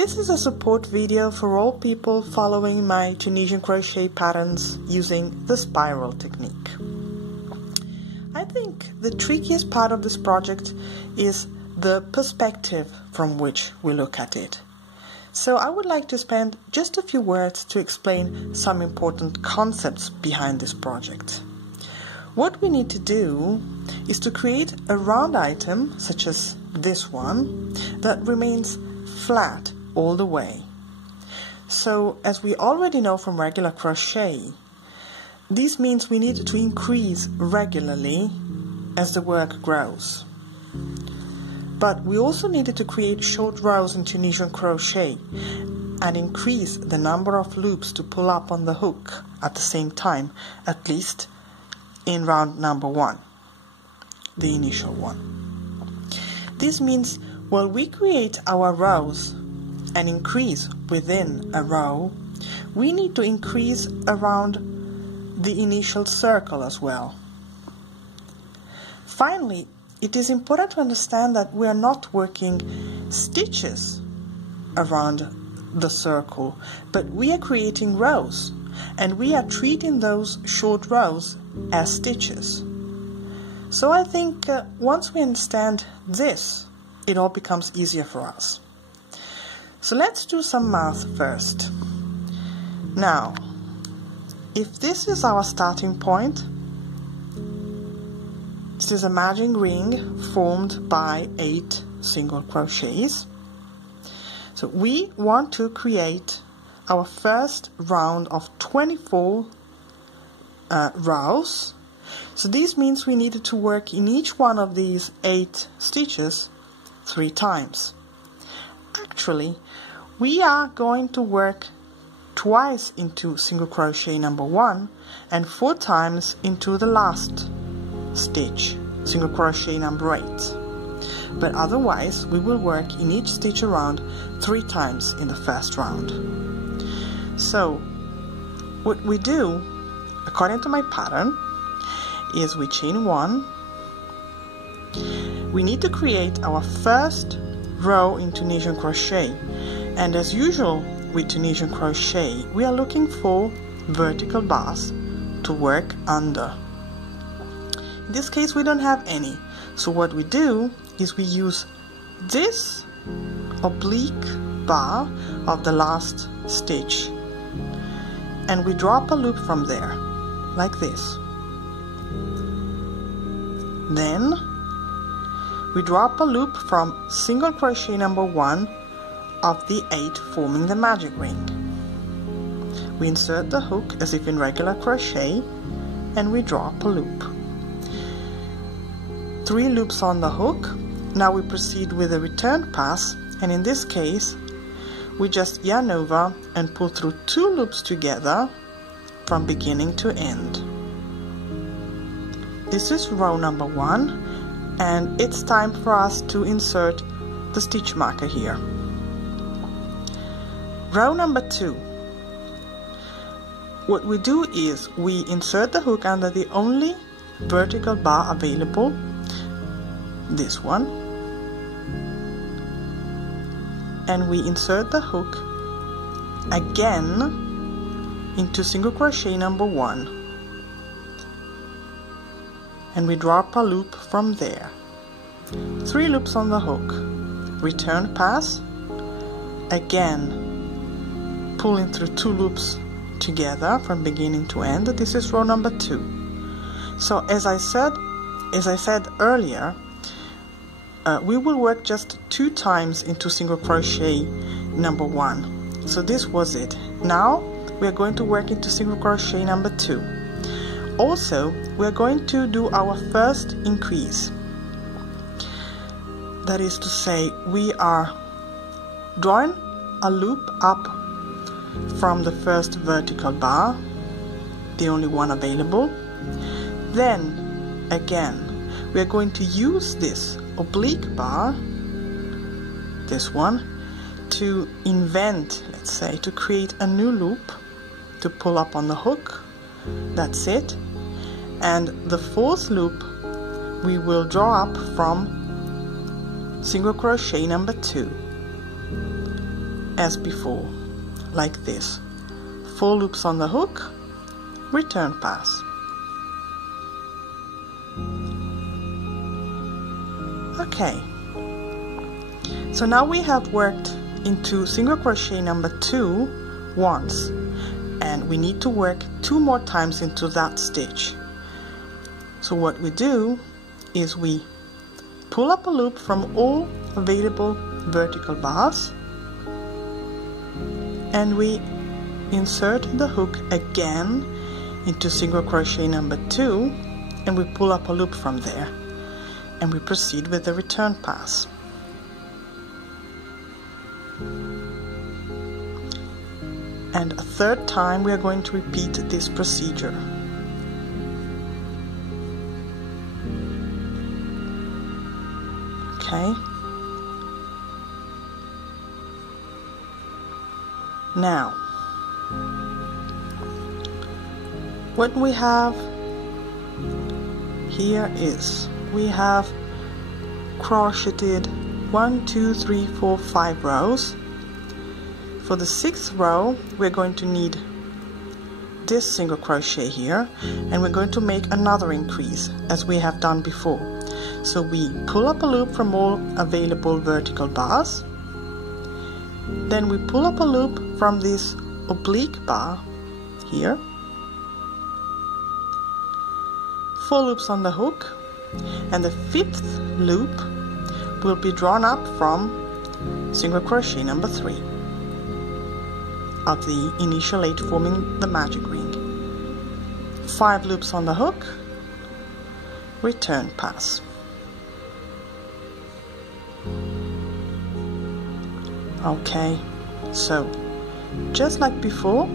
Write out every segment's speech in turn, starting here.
This is a support video for all people following my Tunisian crochet patterns using the spiral technique. I think the trickiest part of this project is the perspective from which we look at it. So I would like to spend just a few words to explain some important concepts behind this project. What we need to do is to create a round item, such as this one, that remains flat all the way. So, as we already know from regular crochet, this means we need to increase regularly as the work grows. But we also needed to create short rows in Tunisian crochet and increase the number of loops to pull up on the hook at the same time, at least in round number 1, the initial one. This means while we create our rows and increase within a row, we need to increase around the initial circle as well. Finally, it is important to understand that we are not working stitches around the circle, but we are creating rows, and we are treating those short rows as stitches. So I think once we understand this, it all becomes easier for us. So let's do some math first. Now, if this is our starting point, this is a magic ring formed by 8 single crochets. So we want to create our first round of 24 rows. So this means we needed to work in each one of these 8 stitches 3 times. Actually, we are going to work twice into single crochet number 1 and 4 times into the last stitch, single crochet number 8. But otherwise we will work in each stitch around 3 times in the first round. So what we do, according to my pattern, is we chain 1. We need to create our first row in Tunisian crochet, and as usual with Tunisian crochet, we are looking for vertical bars to work under. In this case we don't have any, so what we do is we use this oblique bar of the last stitch and we drop a loop from there, like this. Then we drop a loop from single crochet number 1 of the 8 forming the magic ring. We insert the hook as if in regular crochet and we drop a loop. 3 loops on the hook. Now we proceed with a return pass, and in this case we just yarn over and pull through 2 loops together from beginning to end. This is row number 1, and it's time for us to insert the stitch marker here. Row number 2. What we do is we insert the hook under the only vertical bar available, this one, and we insert the hook again into single crochet number 1, and we drop a loop from there. 3 loops on the hook, return pass, again pulling through 2 loops together from beginning to end. This is row number 2. So as I said earlier, we will work just 2 times into single crochet number 1. So this was it. Now we are going to work into single crochet number 2. Also, we are going to do our first increase. That is to say, we are drawing a loop up from the first vertical bar, the only one available. Then again we are going to use this oblique bar, this one, to invent, let's say, to create a new loop to pull up on the hook. That's it. And the 4th loop we will draw up from single crochet number 2. as before, like this. 4 loops on the hook, return pass. Okay, so now we have worked into single crochet number 2 once, and we need to work 2 more times into that stitch. So what we do is we pull up a loop from all available vertical bars, and we insert the hook again into single crochet number 2, and we pull up a loop from there, and we proceed with the return pass. And a third time we are going to repeat this procedure. Okay. Now, what we have here is we have crocheted 1, 2, 3, 4, 5 rows. For the 6th row, we're going to need this single crochet here, and we're going to make another increase as we have done before. So we pull up a loop from all available vertical bars, then we pull up a loop from this oblique bar here, 4 loops on the hook, and the 5th loop will be drawn up from single crochet number 3 of the initial 8 forming the magic ring. 5 loops on the hook, return pass. Okay, so just like before,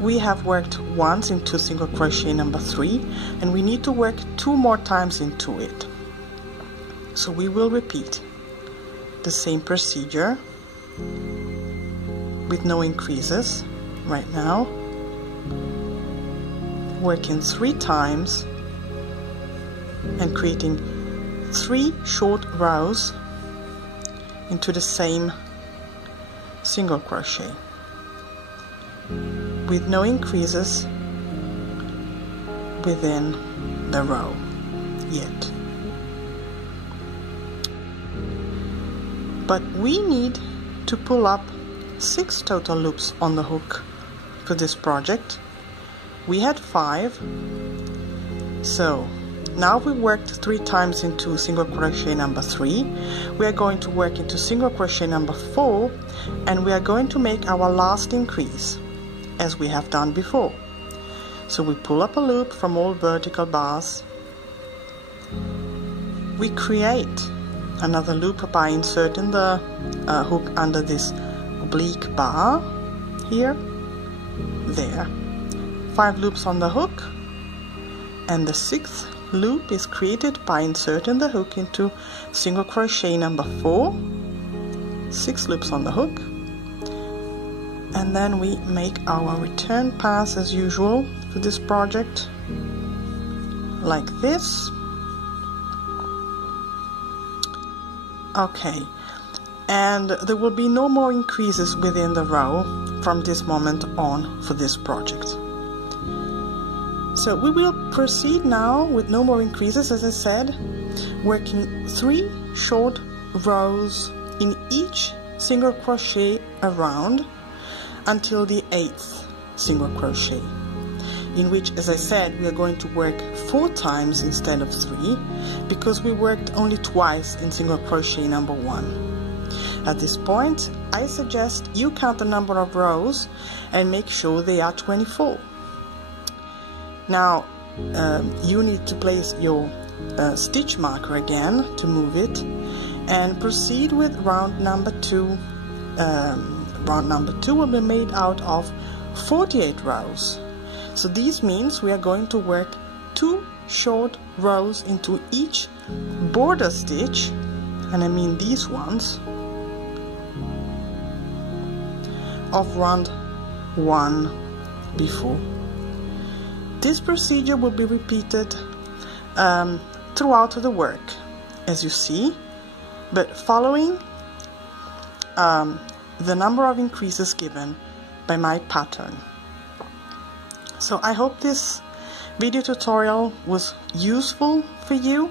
we have worked once into single crochet number 3, and we need to work 2 more times into it. So we will repeat the same procedure with no increases right now, working 3 times and creating 3 short rows into the same single crochet with no increases within the row yet. But we need to pull up 6 total loops on the hook for this project. We had 5, so now we worked 3 times into single crochet number 3. We are going to work into single crochet number 4, and we are going to make our last increase as we have done before. So we pull up a loop from all vertical bars. We create another loop by inserting the hook under this oblique bar here, there. 5 loops on the hook, and the 6th loop is created by inserting the hook into single crochet number 4, 6 loops on the hook, and then we make our return pass as usual for this project, like this. Okay, and there will be no more increases within the row from this moment on for this project. So we will proceed now with no more increases, as I said, working 3 short rows in each single crochet around until the 8th single crochet, in which, as I said, we are going to work 4 times instead of 3, because we worked only twice in single crochet number 1. At this point, I suggest you count the number of rows and make sure they are 24. Now you need to place your stitch marker again to move it, and proceed with round number 2. Round number 2 will be made out of 48 rows. So this means we are going to work 2 short rows into each border stitch, and I mean these ones, of round 1 before. This procedure will be repeated throughout the work, as you see, but following the number of increases given by my pattern. So I hope this video tutorial was useful for you,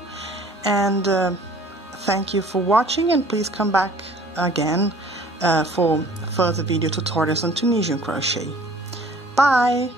and thank you for watching, and please come back again for further video tutorials on Tunisian crochet. Bye!